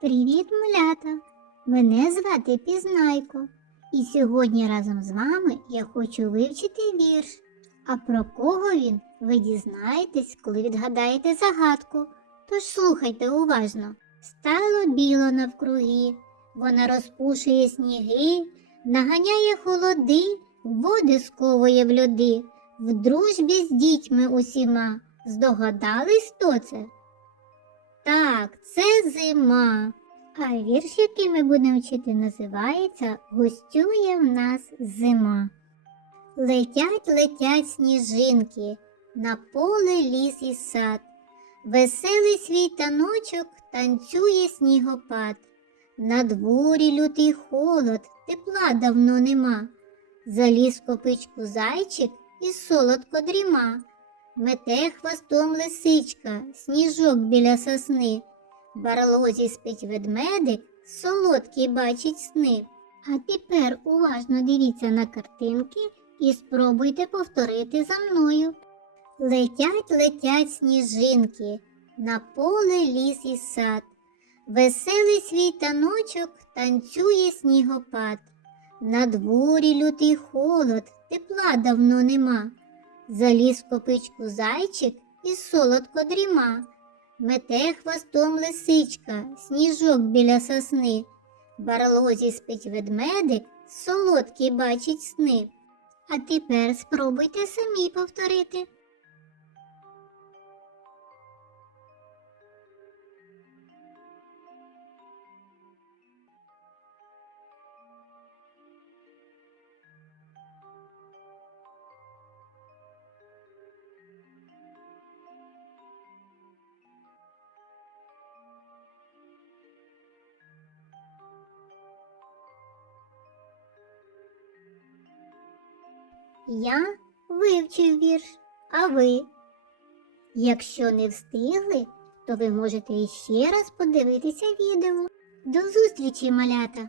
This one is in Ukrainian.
Привіт, малята! Мене звати Пізнайко, і сьогодні разом з вами я хочу вивчити вірш. А про кого він ви дізнаєтесь, коли відгадаєте загадку. Тож слухайте уважно. Стало біло навкруги, вона розпушує сніги, наганяє холоди, води сковує в льоди, в дружбі з дітьми усіма. Здогадались, хто це? Так, це зима. А вірш, який ми будемо вчити, називається Гостює в нас зима. Летять, летять сніжинки, на поле ліс і сад. Веселий свій таночок танцює снігопад. На дворі лютий холод, тепла давно нема. Заліз копичку зайчик і солодко дріма. Мете хвостом лисичка, сніжок біля сосни. Барлозі спить ведмедик, солодкий бачить сни. А тепер уважно дивіться на картинки і спробуйте повторити за мною. Летять, летять сніжинки, на поле ліс і сад. Веселий свій таночок танцює снігопад. На дворі лютий холод, тепла давно нема. Заліз в копичку зайчик і солодко дріма. Мете хвостом лисичка, сніжок біля сосни. Барлозі спить ведмедик, солодкий бачить сни. А тепер спробуйте самі повторити. Я вивчив вірш, а ви? Якщо не встигли, то ви можете іще раз подивитися відео. До зустрічі, малята!